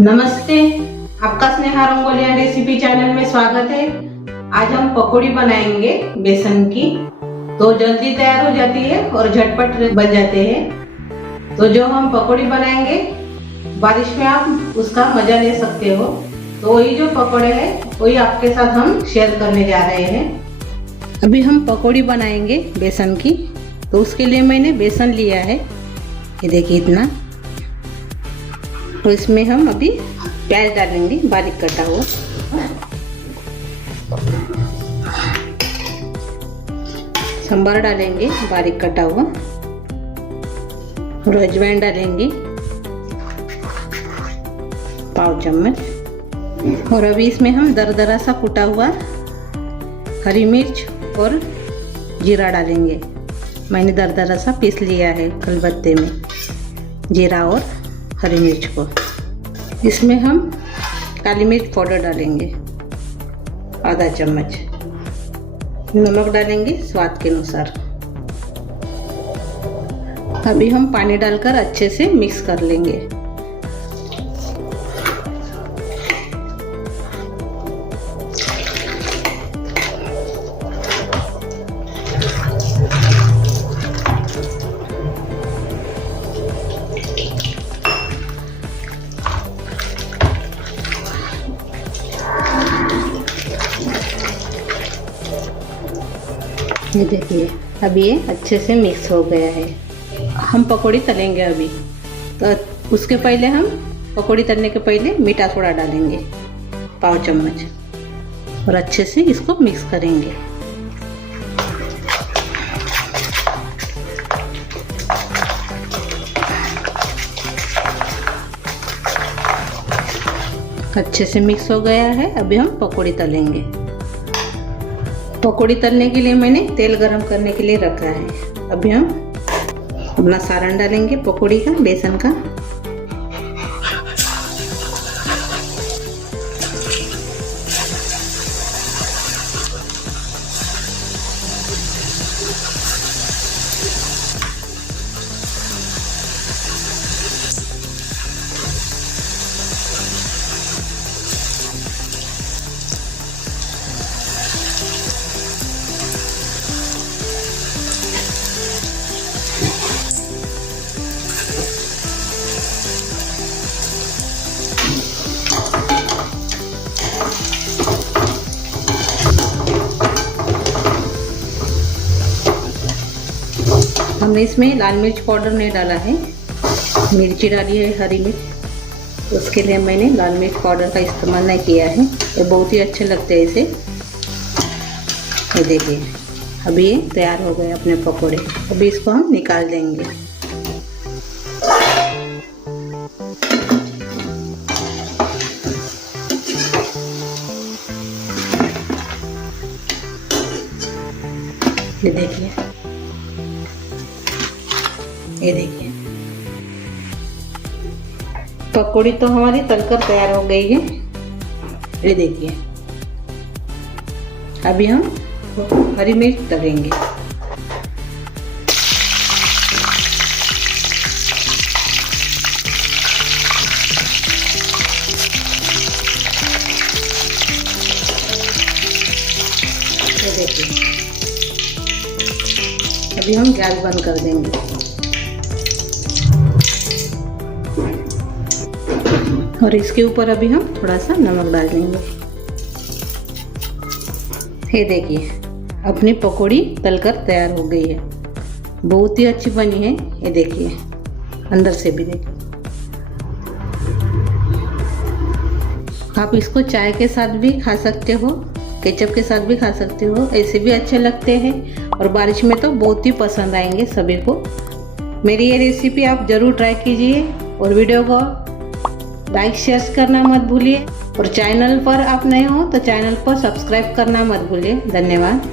नमस्ते, आपका Sneha रंगोलिया recipe channel में स्वागत है। आज हम पकौड़ी बनाएंगे बेसन की। तो जल्दी तैयार हो जाती है और झटपट बन जाते हैं। तो जो हम पकौड़ी बनाएंगे बारिश में आप उसका मजा ले सकते हो। तो वही जो पकौड़े हैं वही आपके साथ हम शेयर करने जा रहे हैं। अभी हम पकौड़ी बनाएंगे बेसन की। तो उसके लिए मैंने बेसन लिया है, ये देखिए इतना। तो इसमें हम अभी प्याज डालेंगे बारीक कटा हुआ, सांभर डालेंगे बारीक कटा हुआ और अजवाइन डालेंगे पाव चम्मच। और अभी इसमें हम दरदरा सा कुटा हुआ हरी मिर्च और जीरा डालेंगे। मैंने दरदरा सा पीस लिया है खलबत्ते में जीरा और हरी मिर्च को। इसमें हम काली मिर्च पाउडर डालेंगे आधा चम्मच, नमक डालेंगे स्वाद के अनुसार। अभी हम पानी डालकर अच्छे से मिक्स कर लेंगे। ये देखिए अभी ये अच्छे से मिक्स हो गया है। हम पकौड़ी तलेंगे अभी। तो उसके पहले हम पकौड़ी तलने के पहले मीठा सोडा डालेंगे पाव चम्मच और अच्छे से इसको मिक्स करेंगे। अच्छे से मिक्स हो गया है। अभी हम पकौड़ी तलेंगे। पकौड़ी तलने के लिए मैंने तेल गरम करने के लिए रखा है। अभी हम अपना सारण डालेंगे पकौड़ी का, बेसन का। हमने इसमें लाल मिर्च पाउडर नहीं डाला है, मिर्ची डाली है हरी मिर्च। उसके लिए मैंने लाल मिर्च पाउडर का इस्तेमाल नहीं किया है। ये बहुत ही अच्छे लगते हैं इसे। ये देखिए अभी ये तैयार हो गए अपने पकोड़े। अभी इसको हम निकाल देंगे। ये देखिए, ये देखिए पकौड़ी तो हमारी तलकर तैयार हो गई है। ये देखिए अभी हम हरी मिर्च तलेंगे। ये देखिए अभी हम गैस बंद कर देंगे और इसके ऊपर अभी हम थोड़ा सा नमक डाल देंगे। ये देखिए अपनी पकौड़ी तलकर तैयार हो गई है। बहुत ही अच्छी बनी है। ये देखिए अंदर से भी देखिए। आप इसको चाय के साथ भी खा सकते हो, केचप के साथ भी खा सकते हो, ऐसे भी अच्छे लगते हैं। और बारिश में तो बहुत ही पसंद आएंगे सभी को। मेरी ये रेसिपी आप ज़रूर ट्राई कीजिए और वीडियो को लाइक शेयर करना मत भूलिए। और चैनल पर आप नए हो तो चैनल पर सब्सक्राइब करना मत भूलिए। धन्यवाद।